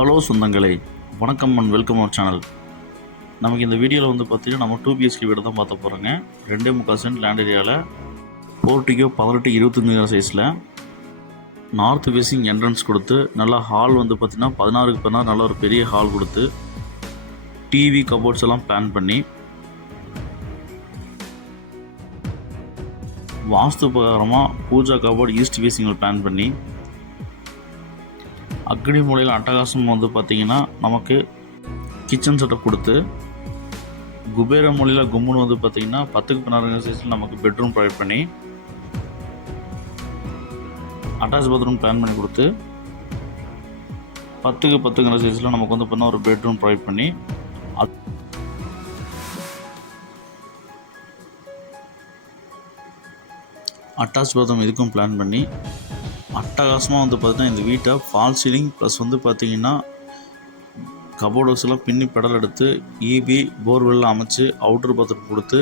Hello சொந்தங்களே வணக்கம் and welcome our channel. நமக்கு இந்த வீடியோவில் வந்து பார்த்தீங்கன்னா நம்ம டூ பிஹெச்கே வீடு தான் பார்த்த போகிறோங்க ரெண்டே முக்கால் சென்ட் லேண்ட் ஏரியாவில் போர்ட்டிக்கோ பதினெட்டு இருபத்தஞ்சுங்கிற சைஸில் நார்த் ஃபேஸிங் என்ட்ரன்ஸ் கொடுத்து நல்லா ஹால் வந்து பார்த்திங்கன்னா பதினாறுக்கு பதினாறு நல்ல ஒரு பெரிய ஹால் கொடுத்து டிவி கபோர்ட்ஸ் எல்லாம் பிளான் பண்ணி வாஸ்து பிரகாரமாக பூஜா கபோர்ட் ஈஸ்ட் ஃபேஸிங்கில் பிளான் பண்ணி அக்னி மூலையில் அட்டகாசம் வந்து பார்த்திங்கன்னா நமக்கு கிச்சன் செட்டை கொடுத்து குபேர மூலையில் கும்முன்னு வந்து பார்த்திங்கன்னா பத்துக்கு பதினாறு சைஸில் நமக்கு பெட்ரூம் ப்ரொவைட் பண்ணி அட்டாச் பாத்ரூம் பிளான் பண்ணி கொடுத்து பத்துக்கு பத்துங்கிற சைஸில் நமக்கு வந்து பார்த்தீங்கன்னா ஒரு பெட்ரூம் ப்ரொவைட் பண்ணி அட்டாச் பாத்ரூம் இதுக்கும் பிளான் பண்ணி அட்டகாசமாக வந்து பார்த்தீங்கன்னா இந்த வீட்டை ஃபால் சீலிங் ப்ளஸ் வந்து பார்த்தீங்கன்னா கபோர்டோஸ்லாம் பின்னி பெடல் எடுத்து ஈபி போர்வெல் அமைச்சு அவுட்ரு பாத்ரூம் கொடுத்து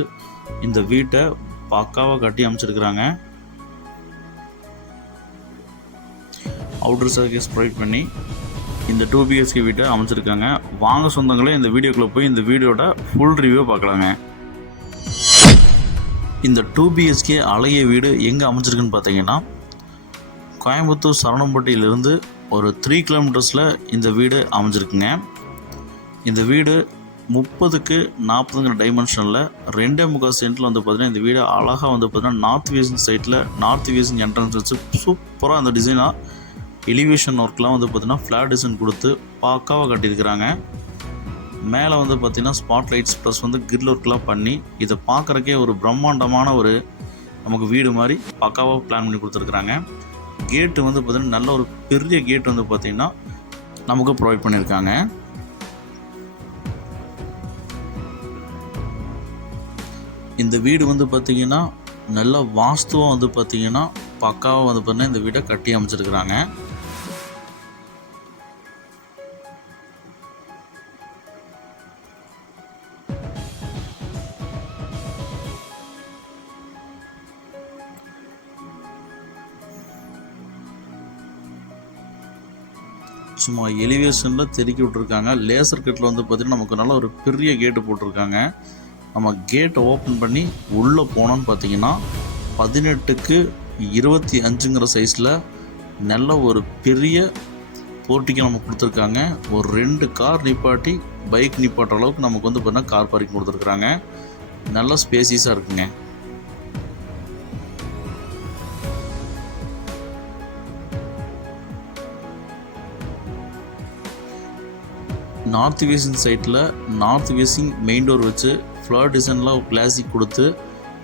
இந்த வீட்டை பக்காவாக கட்டி அமைச்சிருக்கிறாங்க. அவுட்ரு சர்க்கேஸ் ப்ரொவைட் பண்ணி இந்த டூ பிஎஸ்கே வீட்டை அமைச்சிருக்காங்க. வாங்க சொந்தங்களே இந்த வீடியோக்குள்ளே போய் இந்த வீடியோட ஃபுல் ரிவ்யூ பார்க்கலாங்க. இந்த டூ பிஹெச்கே அழகிய வீடு எங்கே அமைஞ்சிருக்குன்னு பார்த்தீங்கன்னா கோயம்புத்தூர் சரணம்பட்டியிலிருந்து ஒரு த்ரீ கிலோமீட்டர்ஸில் இந்த வீடு அமைஞ்சிருக்குங்க. இந்த வீடு முப்பதுக்கு நாற்பதுங்கிற டைமென்ஷனில் ரெண்டே முக்கால் சென்ட்டில் வந்து பார்த்தீங்கன்னா இந்த வீடு அழகாக வந்து பார்த்தீங்கன்னா நார்த் வீசிங் சைட்டில் நார்த் வீசிங் என்ட்ரன்ஸ் வச்சு சூப்பராக அந்த டிசைனாக எலிவேஷன் ஒர்க்லாம் வந்து பார்த்தீங்கன்னா ஃப்ளாட் டிசைன் கொடுத்து பாக்காவாக கட்டியிருக்கிறாங்க. மேலே வந்து பார்த்தீங்கன்னா ஸ்பாட் லைட்ஸ் ப்ளஸ் வந்து கிரில் ஒர்க்லாம் பண்ணி இதை பார்க்குறக்கே ஒரு பிரம்மாண்டமான ஒரு நமக்கு வீடு மாதிரி பக்காவாக பிளான் பண்ணி கொடுத்துருக்குறாங்க. கேட்டு வந்து பார்த்திங்கன்னா நல்ல ஒரு பெரிய கேட் வந்து பார்த்திங்கன்னா நமக்கு ப்ரொவைட் பண்ணியிருக்காங்க. இந்த வீடு வந்து பார்த்தீங்கன்னா நல்ல வாஸ்துவாக வந்து பார்த்தீங்கன்னா பக்காவாக வந்து பார்த்தீங்கன்னா இந்த வீடை கட்டி அமைச்சிருக்கிறாங்க. சும்மா எலிவேஷனில் தெருக்கி விட்ருக்காங்க லேசர் கட்டில் வந்து பார்த்திங்கன்னா நமக்கு நல்ல ஒரு பெரிய கேட்டு போட்டிருக்காங்க. நம்ம கேட்டை ஓப்பன் பண்ணி உள்ளே போனோன்னு பார்த்தீங்கன்னா பதினெட்டுக்கு இருபத்தி அஞ்சுங்கிற சைஸில் நல்ல ஒரு பெரிய போர்ட்டிக்கு நம்ம கொடுத்துருக்காங்க. ஒரு ரெண்டு கார் நிப்பாட்டி பைக் நிப்பாட்டுற அளவுக்கு நமக்கு வந்து பார்த்தீங்கன்னா கார் பார்க்கிங் கொடுத்துருக்குறாங்க. நல்ல ஸ்பேசியஸாக இருக்குங்க. நார்த் வீசிங் சைட்டில் நார்த் வீசிங் மெயின் டோர் வச்சு ஃப்ளவர் டிசைனில் கிளாசிக் கொடுத்து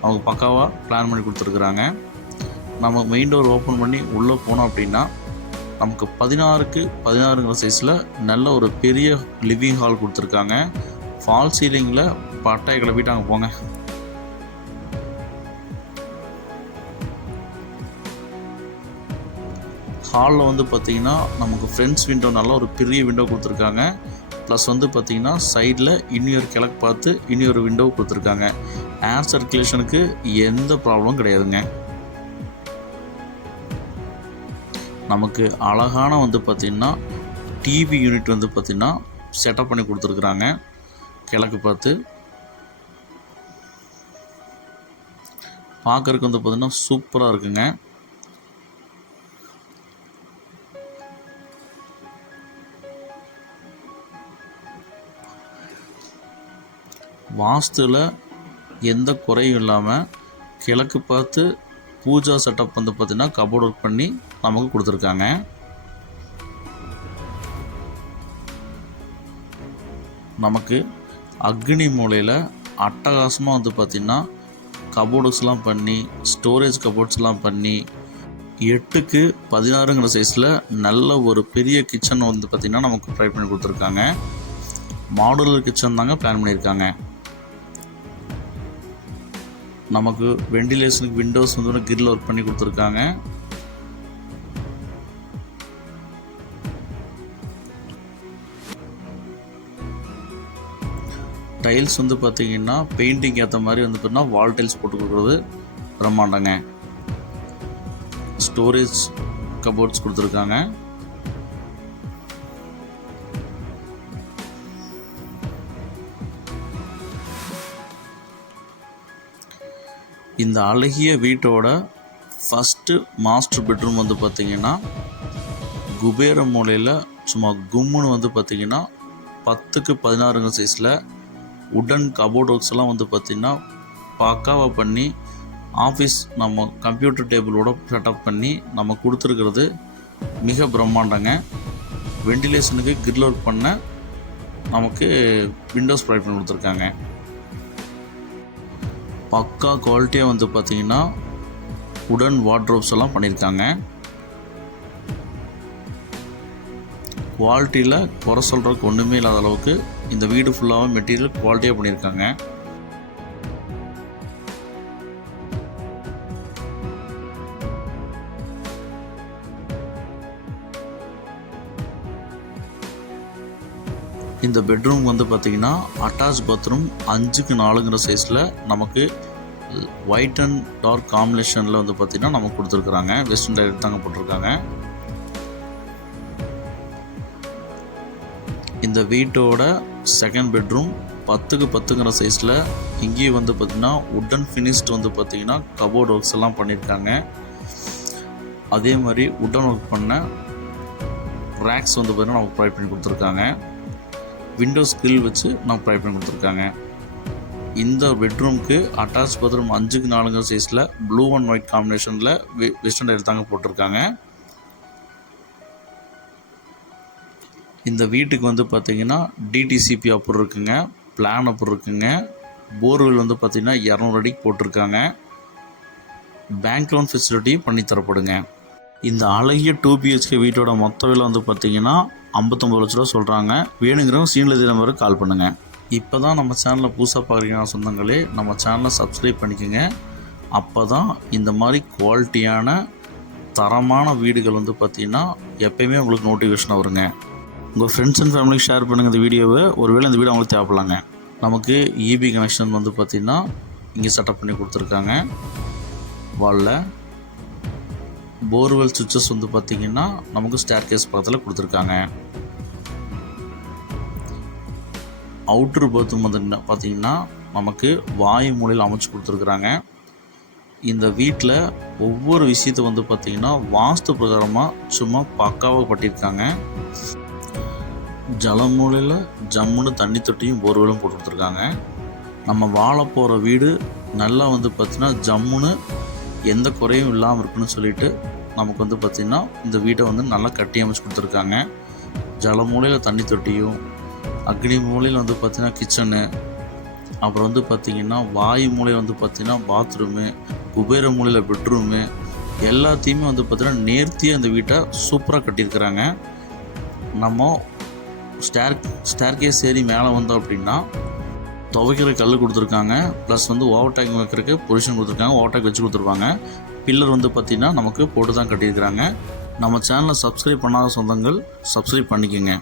அவங்க பக்காவாக பிளான் பண்ணி கொடுத்துருக்குறாங்க. நம்ம மெயின் டோர் ஓப்பன் பண்ணி உள்ளே போனோம் அப்படின்னா நமக்கு பதினாறுக்கு பதினாறுங்கிற சைஸில் நல்ல ஒரு பெரிய லிவிங் ஹால் கொடுத்துருக்காங்க. ஃபால் சீலிங்கில் பட்டாய் கிளப்பிட்டு அங்கே போங்க. ஹாலில் வந்து பார்த்திங்கன்னா நமக்கு ஃப்ரெண்ட்ஸ் விண்டோ நல்ல ஒரு பெரிய விண்டோ கொடுத்துருக்காங்க. ப்ளஸ் வந்து பார்த்திங்கன்னா சைடில் இன்னொரு கிழக்கு பார்த்து இன்னொரு விண்டோ கொடுத்துருக்காங்க. ஏர் சர்க்குலேஷனுக்கு எந்த ப்ராப்ளமும் கிடையாதுங்க. நமக்கு அழகான வந்து பார்த்திங்கன்னா டிவி யூனிட் வந்து பார்த்திங்கன்னா செட்டப் பண்ணி கொடுத்துருக்குறாங்க. கிழக்கு பார்த்து. பார்க்குறதுக்கு வந்து பார்த்திங்கன்னா சூப்பராக இருக்குங்க. வாஸ்துவில் எந்த குறையும் இல்லாமல் கிழக்கு பார்த்து பூஜா செட்டப் வந்து பார்த்திங்கன்னா கபோர்ட் ஒர்க் பண்ணி நமக்கு கொடுத்துருக்காங்க. நமக்கு அக்னி மூலையில் அட்டகாசமாக வந்து பார்த்திங்கன்னா கபோர்ட்ஸ்லாம் பண்ணி ஸ்டோரேஜ் கபோர்ட்ஸ்லாம் பண்ணி எட்டுக்கு பதினாறுங்கிற சைஸில் நல்ல ஒரு பெரிய கிச்சன் வந்து பார்த்திங்கன்னா நமக்கு ட்ரை பண்ணி கொடுத்துருக்காங்க. மாடுலர் கிச்சன் தாங்க பிளான் பண்ணியிருக்காங்க. நமக்கு வெண்டிலேஷனுக்கு விண்டோஸ் வந்து கிரில் ஒர்க் பண்ணி கொடுத்துருக்காங்க. டைல்ஸ் வந்து பார்த்தீங்கன்னா பெயிண்டிங் ஏற்ற மாதிரி வந்து பார்த்தீங்கன்னா வால் டைல்ஸ் போட்டு கொடுக்குறது பிரம்மாண்டங்க. ஸ்டோரேஜ் கபோர்ட்ஸ் கொடுத்துருக்காங்க. இந்த அழகிய வீட்டோட ஃபஸ்ட்டு மாஸ்டர் பெட்ரூம் வந்து பார்த்திங்கன்னா குபேர மூலையில் சும்மா கும்முன்னு வந்து பார்த்திங்கன்னா பத்துக்கு பதினாறுங்க சைஸில் உடன் கபோர்ட் ஒர்க்ஸ் எல்லாம் வந்து பார்த்திங்கன்னா பக்காவாக பண்ணி ஆஃபீஸ் நம்ம கம்ப்யூட்டர் டேபிளோட செட்டப் பண்ணி நம்ம கொடுத்துருக்கிறது மிக பிரம்மாண்டங்க. வெண்டிலேஷனுக்கு கிரில் ஒர்க் பண்ண நமக்கு விண்டோஸ் ப்ரொவைட் பண்ணி கொடுத்துருக்காங்க. பக்கா குவாலிட்டியாக வந்து பார்த்திங்கன்னா உடன் வார்ட்ரோப்ஸ் எல்லாம் பண்ணியிருக்காங்க குவாலிட்டியில் குறை சொல்கிறதுக்கு ஒன்றுமே இல்லாத அளவுக்கு இந்த வீடு ஃபுல்லாகவும் மெட்டீரியல் குவாலிட்டியாக பண்ணியிருக்காங்க இந்த பெட்ரூம் வந்து பார்த்திங்கன்னா அட்டாச் பாத்ரூம் அஞ்சுக்கு நாலுங்கிற சைஸில் நமக்கு ஒயிட் அண்ட் டார்க் காம்பினேஷனில் வந்து பார்த்திங்கன்னா நமக்கு கொடுத்துருக்குறாங்க. வெஸ்டர்ன் டைரக்ட் தாங்க போட்டிருக்காங்க. இந்த வீட்டோட செகண்ட் பெட்ரூம் பத்துக்கு பத்துங்கிற சைஸில் இங்கேயும் வந்து பார்த்திங்கன்னா உட்டன் ஃபினிஷ்ட் வந்து பார்த்திங்கன்னா கபோர்ட் ஒர்க்ஸ் எல்லாம் பண்ணியிருக்காங்க. அதே மாதிரி உட்டன் ஒர்க் பண்ண ரேக்ஸ் வந்து பார்த்திங்கன்னா நமக்கு ப்ரொவைட் பண்ணி கொடுத்துருக்காங்க. விண்டோஸ் கிரில் வச்சு நம்ம ப்ரொவைட் பண்ணி கொடுத்துருக்காங்க. இந்த பெட்ரூம்க்கு அட்டாச் பாத்ரூம் அஞ்சுக்கு நாலுங்க சைஸில் ப்ளூ அண்ட் ஒயிட் காம்பினேஷனில் வெஸ்டர்ன் டைல் தாங்க போட்டிருக்காங்க. இந்த வீட்டுக்கு வந்து பார்த்தீங்கன்னா டிடிசிபி அப்புறம் இருக்குங்க பிளான் அப்புறம் இருக்குங்க. போர்வெல் வந்து பார்த்தீங்கன்னா இரநூறு அடிக்கு போட்டிருக்காங்க. பேங்க் லோன் ஃபெசிலிட்டியும் பண்ணி தரப்படுங்க. இந்த அழகிய டூ பிஹெச்கே வீட்டோட மொத்த விலை வந்து பார்த்தீங்கன்னா ஐம்பத்தொம்பது லட்ச ரூபா சொல்கிறாங்க வேணுங்கிறவங்க சீனில் நம்பருக்கு கால் பண்ணுங்கள் இப்போ தான் நம்ம சேனலில் புதுசாக பார்க்குறீங்கன்னா சொந்தங்களே நம்ம சேனலை சப்ஸ்கிரைப் பண்ணிக்கோங்க. அப்போ தான் இந்த மாதிரி குவாலிட்டியான தரமான வீடுகள் வந்து பார்த்திங்கன்னா எப்பயுமே உங்களுக்கு நோட்டிஃபிகேஷன் வருங்க. உங்கள் ஃப்ரெண்ட்ஸ் அண்ட் ஃபேமிலிக்கு ஷேர் பண்ணுங்கள் இந்த வீடியோவை. ஒருவேளை இந்த வீடு அவங்களுக்கு தேவைப்படலாங்க. நமக்கு இபி கனெக்ஷன் வந்து பார்த்திங்கன்னா இங்கே செட்டப் பண்ணி கொடுத்துருக்காங்க. வாலில் போர்வெல் சுவிச்சஸ் வந்து பார்த்திங்கன்னா நமக்கு ஸ்டேர் கேஸ் பக்கத்தில் கொடுத்துருக்காங்க. அவுட்ரு பாத்ரூம் வந்து பார்த்திங்கன்னா பார்த்தீங்கன்னா நமக்கு வாயு மூலையில் அமைச்சு கொடுத்துருக்குறாங்க. இந்த வீட்டில் ஒவ்வொரு விஷயத்தை வந்து பார்த்திங்கன்னா வாஸ்து பிரகாரமாக சும்மா பக்காவாக பட்டியிருக்காங்க ஜலமூலையில் ஜம்முன்னு தண்ணி தொட்டியும் போர்வெலும் போட்டு கொடுத்துருக்காங்க நம்ம வாழ போகிற வீடு நல்லா வந்து பார்த்திங்கன்னா ஜம்முன்னு எந்த குறையும் இல்லாமல் இருக்குன்னு சொல்லிட்டு நமக்கு வந்து பார்த்திங்கன்னா இந்த வீட்டை வந்து நல்லா கட்டி அமைச்சு கொடுத்துருக்காங்க. ஜல மூலையில் தண்ணி தொட்டியும் அக்னி மூலையில் வந்து பார்த்திங்கன்னா கிச்சனு அப்புறம் வந்து பார்த்திங்கன்னா வாயு மூலையில் வந்து பார்த்திங்கன்னா பாத்ரூமு குபேர மூலையில் பெட்ரூமு எல்லாத்தையுமே வந்து பார்த்திங்கன்னா நேர்த்தியாக அந்த வீட்டை சூப்பராக கட்டியிருக்கிறாங்க. நம்ம ஸ்டேர் ஸ்டேர்கேஸ் ஏறி மேலே வந்தோம் அப்படின்னா துவைக்கிற கல் கொடுத்துருக்காங்க. ப்ளஸ் வந்து ஓவர் டேங்க் வைக்கிறதுக்கு பொசிஷன் கொடுத்துருக்காங்க. ஓவர் டேங்க் வச்சு கொடுத்துருப்பாங்க. பில்லர் வந்து பார்த்திங்கன்னா நமக்கு போட்டு தான் கட்டியிருக்கிறாங்க. நம்ம சேனலை சப்ஸ்கிரைப் பண்ணாத சொந்தங்கள் சப்ஸ்கிரைப் பண்ணிக்கோங்க.